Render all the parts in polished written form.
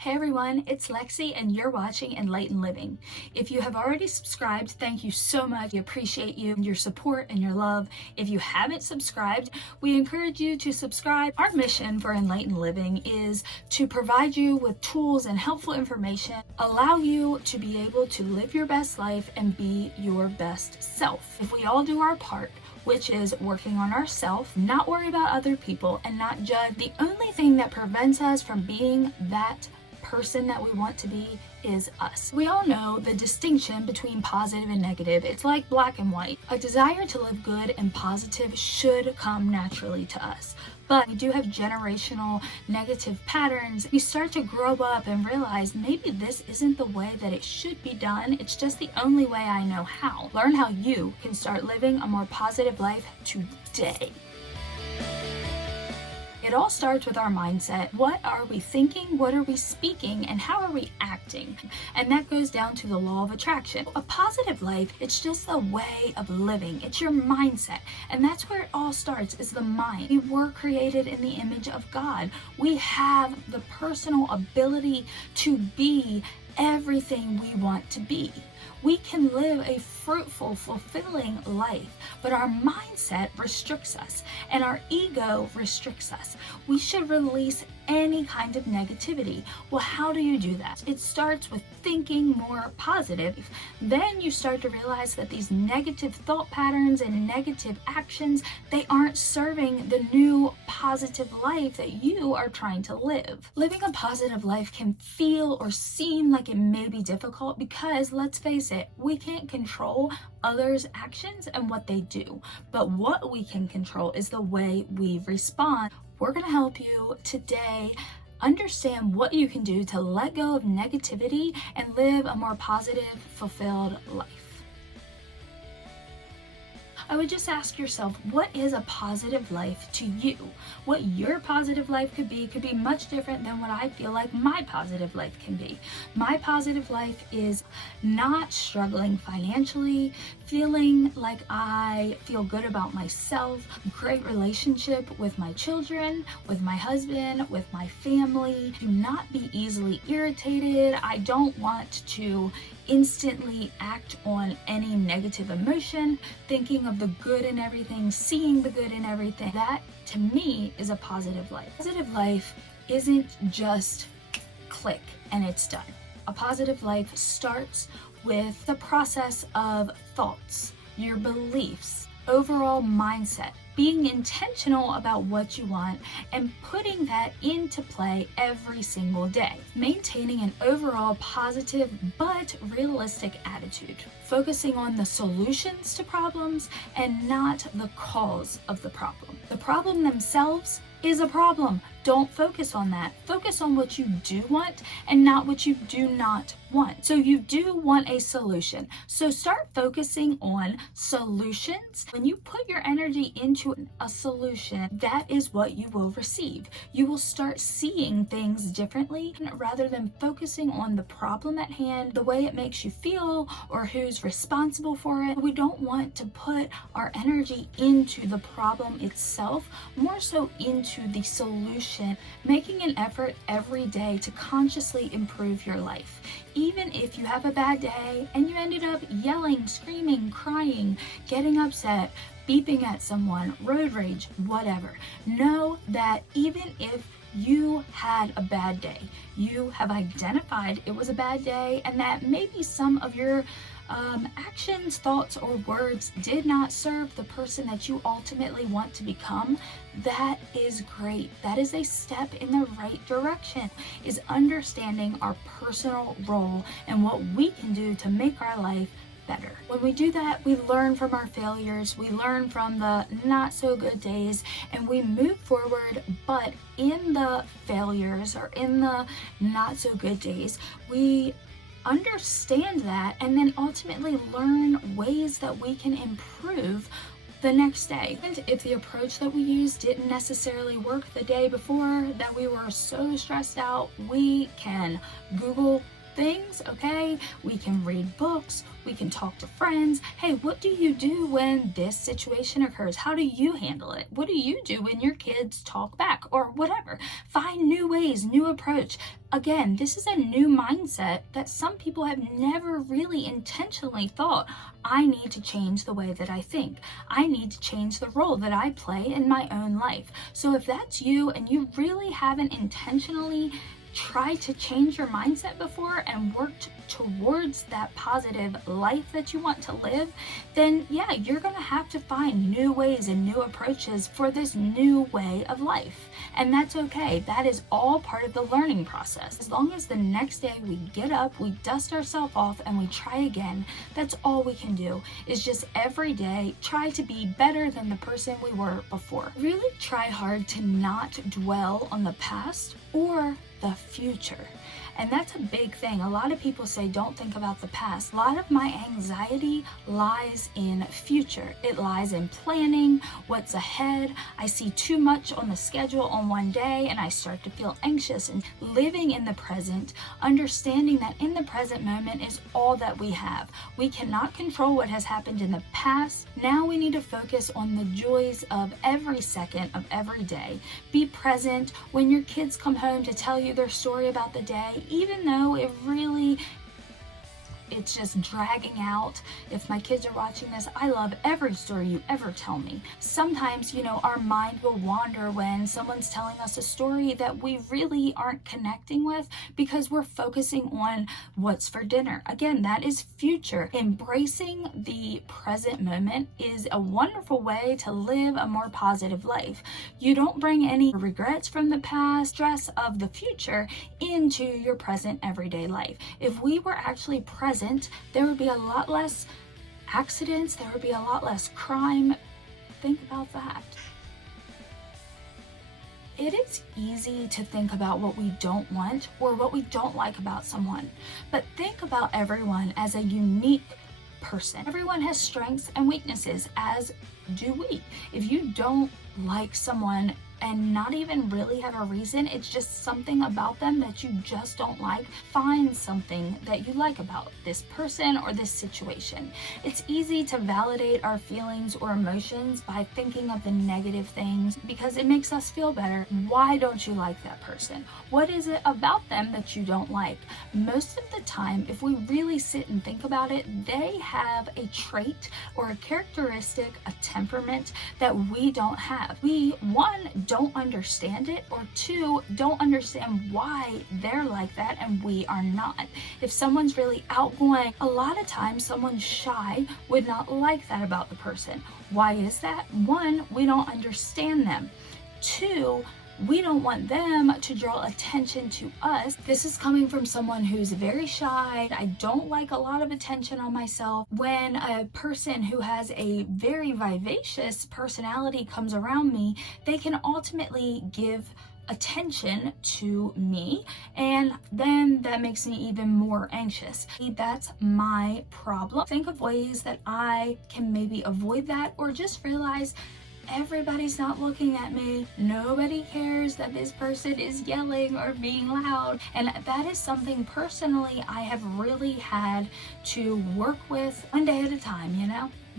Hey everyone, it's Lexi and you're watching Enlightened Living. If you have already subscribed, thank you so much. We appreciate you, your support and your love. If you haven't subscribed, we encourage you to subscribe. Our mission for Enlightened Living is to provide you with tools and helpful information, allow you to be able to live your best life and be your best self. If we all do our part, which is working on ourselves, not worry about other people, and not judge, the only thing that prevents us from being that person that we want to be is us. We all know the distinction between positive and negative. It's like black and white. A desire to live good and positive should come naturally to us. But we do have generational negative patterns. We start to grow up and realize maybe this isn't the way that it should be done. It's just the only way I know how. Learn how you can start living a more positive life today. It all starts with our mindset. What are we thinking? What are we speaking? And how are we acting? And that goes down to the law of attraction. A positive life, it's just a way of living. It's your mindset. And that's where it all starts, is the mind. We were created in the image of God. We have the personal ability to be everything we want to be. We can live a fruitful, fulfilling life, but our mindset restricts us and our ego restricts us. We should release any kind of negativity. Well, how do you do that? It starts with thinking more positive. Then you start to realize that these negative thought patterns and negative actions, they aren't serving the new positive life that you are trying to live. Living a positive life can feel or seem like it may be difficult because, let's face it, we can't control others' actions and what they do. But what we can control is the way we respond. We're going to help you today understand what you can do to let go of negativity and live a more positive, fulfilled life. I would just ask yourself, what is a positive life to you? What your positive life could be much different than what I feel like my positive life can be. My positive life is not struggling financially, feeling like I feel good about myself, great relationship with my children, with my husband, with my family, do not be easily irritated. I don't want to instantly act on any negative emotion, thinking of the good in everything, seeing the good in everything. That, to me, is a positive life. Positive life isn't just click and it's done. A positive life starts with the process of thoughts, your beliefs, overall mindset, being intentional about what you want and putting that into play every single day. Maintaining an overall positive but realistic attitude. Focusing on the solutions to problems and not the cause of the problem. The problem themselves is a problem. Don't focus on that. Focus on what you do want and not what you do not want. So you do want a solution. So start focusing on solutions. When you put your energy into a solution, that is what you will receive. You will start seeing things differently rather than focusing on the problem at hand, the way it makes you feel, or who's responsible for it. We don't want to put our energy into the problem itself, more so into the solution, making an effort every day to consciously improve your life. Even if you have a bad day and you ended up yelling, screaming, crying, getting upset, beeping at someone, road rage, whatever, know that even if you had a bad day, you have identified it was a bad day and that maybe some of your actions, thoughts, or words did not serve the person that you ultimately want to become. That is great. That is a step in the right direction, is understanding our personal role and what we can do to make our life better. When we do that, we learn from our failures, we learn from the not so good days, and we move forward. But in the failures or in the not so good days, we understand that and then ultimately learn ways that we can improve the next day. And if the approach that we used didn't necessarily work the day before, that we were so stressed out, we can Google things, okay? We can read books, we can talk to friends. Hey, what do you do when this situation occurs? How do you handle it? What do you do when your kids talk back or whatever? Find new ways, new approach. Again, this is a new mindset that some people have never really intentionally thought, I need to change the way that I think. I need to change the role that I play in my own life. So if that's you and you really haven't intentionally tried to change your mindset before and worked towards that positive life that you want to live, then yeah, you're gonna have to find new ways and new approaches for this new way of life. And that's okay. That is all part of the learning process. As long as the next day we get up, we dust ourselves off, and we try again, that's all we can do, is just every day try to be better than the person we were before. Really try hard to not dwell on the past or the future. And that's a big thing. A lot of people say don't think about the past. A lot of my anxiety lies in future. It lies in planning what's ahead. I see too much on the schedule on one day and I start to feel anxious. And living in the present, understanding that in the present moment is all that we have. We cannot control what has happened in the past. Now we need to focus on the joys of every second of every day. Be present when your kids come home to tell you their story about the day, even though it's just dragging out. If my kids are watching this, I love every story you ever tell me. Sometimes, our mind will wander when someone's telling us a story that we really aren't connecting with because we're focusing on what's for dinner. Again, that is future. Embracing the present moment is a wonderful way to live a more positive life. You don't bring any regrets from the past, stress of the future into your present everyday life. If we were actually present, there would be a lot less accidents, there would be a lot less crime. Think about that. It is easy to think about what we don't want or what we don't like about someone, but think about everyone as a unique person. Everyone has strengths and weaknesses, as do we. If you don't like someone and not even really have a reason, it's just something about them that you just don't like, find something that you like about this person or this situation. It's easy to validate our feelings or emotions by thinking of the negative things because it makes us feel better. Why don't you like that person? What is it about them that you don't like? Most of the time, if we really sit and think about it, they have a trait or a characteristic, a temperament that we don't have. We, one, don't understand it, or two, don't understand why they're like that and we are not. If someone's really outgoing, a lot of times someone shy would not like that about the person. Why is that? One, we don't understand them. Two, we don't want them to draw attention to us. This is coming from someone who's very shy. I don't like a lot of attention on myself. When a person who has a very vivacious personality comes around me, they can ultimately give attention to me, and then that makes me even more anxious. That's my problem. Think of ways that I can maybe avoid that, or just realize everybody's not looking at me. Nobody cares that this person is yelling or being loud. And that is something personally I have really had to work with one day at a time,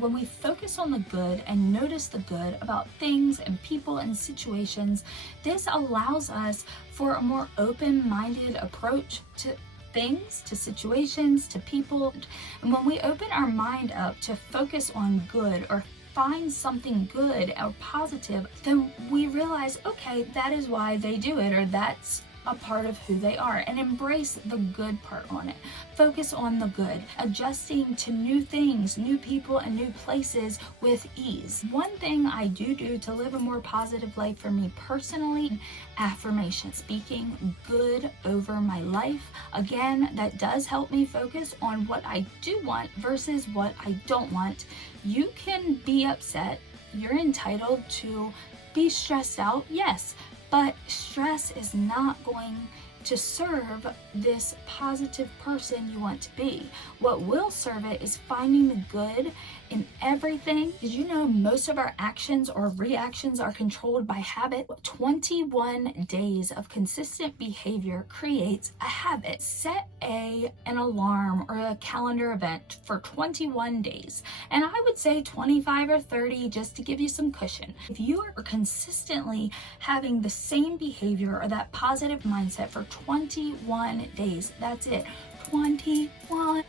When we focus on the good and notice the good about things and people and situations, this allows us for a more open-minded approach to things, to situations, to people. And when we open our mind up to focus on good or find something good or positive, then we realize, okay, that is why they do it, or that's a part of who they are, and embrace the good part on it. Focus on the good, adjusting to new things, new people, and new places with ease. One thing I do to live a more positive life for me personally, affirmation, speaking good over my life. Again, that does help me focus on what I do want versus what I don't want. You can be upset. You're entitled to be stressed out, yes, but stress is not going to serve this positive person you want to be. What will serve it is finding the good in everything. Did you know most of our actions or reactions are controlled by habit? 21 days of consistent behavior creates a habit. Set an alarm or a calendar event for 21 days. And I would say 25 or 30 just to give you some cushion. If you are consistently having the same behavior or that positive mindset for 21 days, that's it. 21.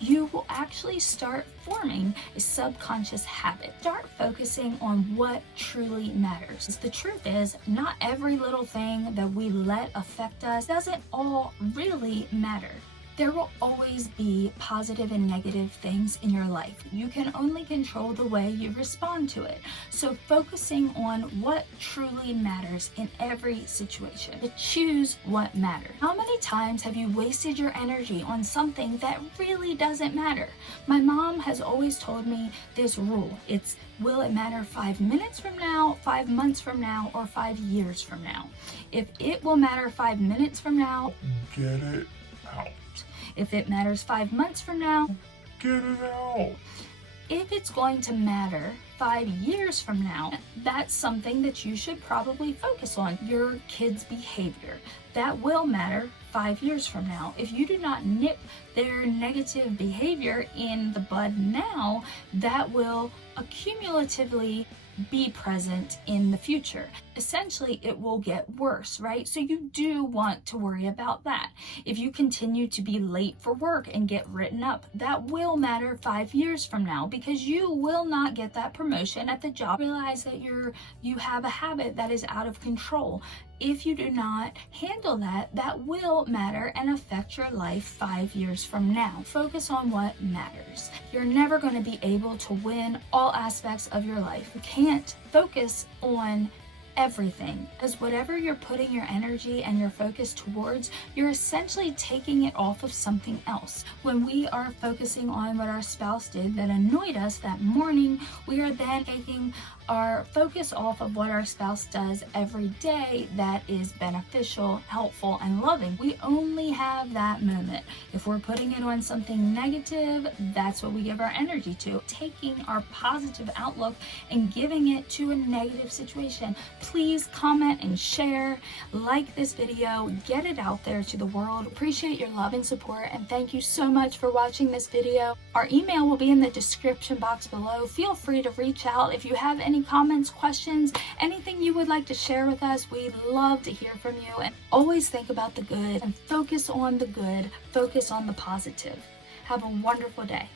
You will actually start forming a subconscious habit. Start focusing on what truly matters. The truth is, not every little thing that we let affect us doesn't all really matter. There will always be positive and negative things in your life. You can only control the way you respond to it. So focusing on what truly matters in every situation. To choose what matters. How many times have you wasted your energy on something that really doesn't matter? My mom has always told me this rule. It's, will it matter 5 minutes from now, 5 months from now, or 5 years from now? If it will matter 5 minutes from now, get it out. If it matters 5 months from now, get it out. If it's going to matter 5 years from now, that's something that you should probably focus on. Your kids' behavior. That will matter 5 years from now. If you do not nip their negative behavior in the bud now, that will accumulatively be present in the future. Essentially, it will get worse, right? So you do want to worry about that. If you continue to be late for work and get written up, that will matter 5 years from now because you will not get that promotion at the job. Realize that you have a habit that is out of control. If you do not handle that, that will matter and affect your life 5 years from now. Focus on what matters. You're never going to be able to win all aspects of your life. You can't focus on everything, as whatever you're putting your energy and your focus towards, you're essentially taking it off of something else. When we are focusing on what our spouse did that annoyed us that morning, we are then taking our focus off of what our spouse does every day that is beneficial, helpful, and loving. We only have that moment. If we're putting it on something negative, that's what we give our energy to. Taking our positive outlook and giving it to a negative situation. Please comment and share, like this video, get it out there to the world. Appreciate your love and support, and thank you so much for watching this video. Our email will be in the description box below. Feel free to reach out if you have any comments, questions, anything you would like to share with us. We'd love to hear from you, and always think about the good and focus on the good, focus on the positive. Have a wonderful day.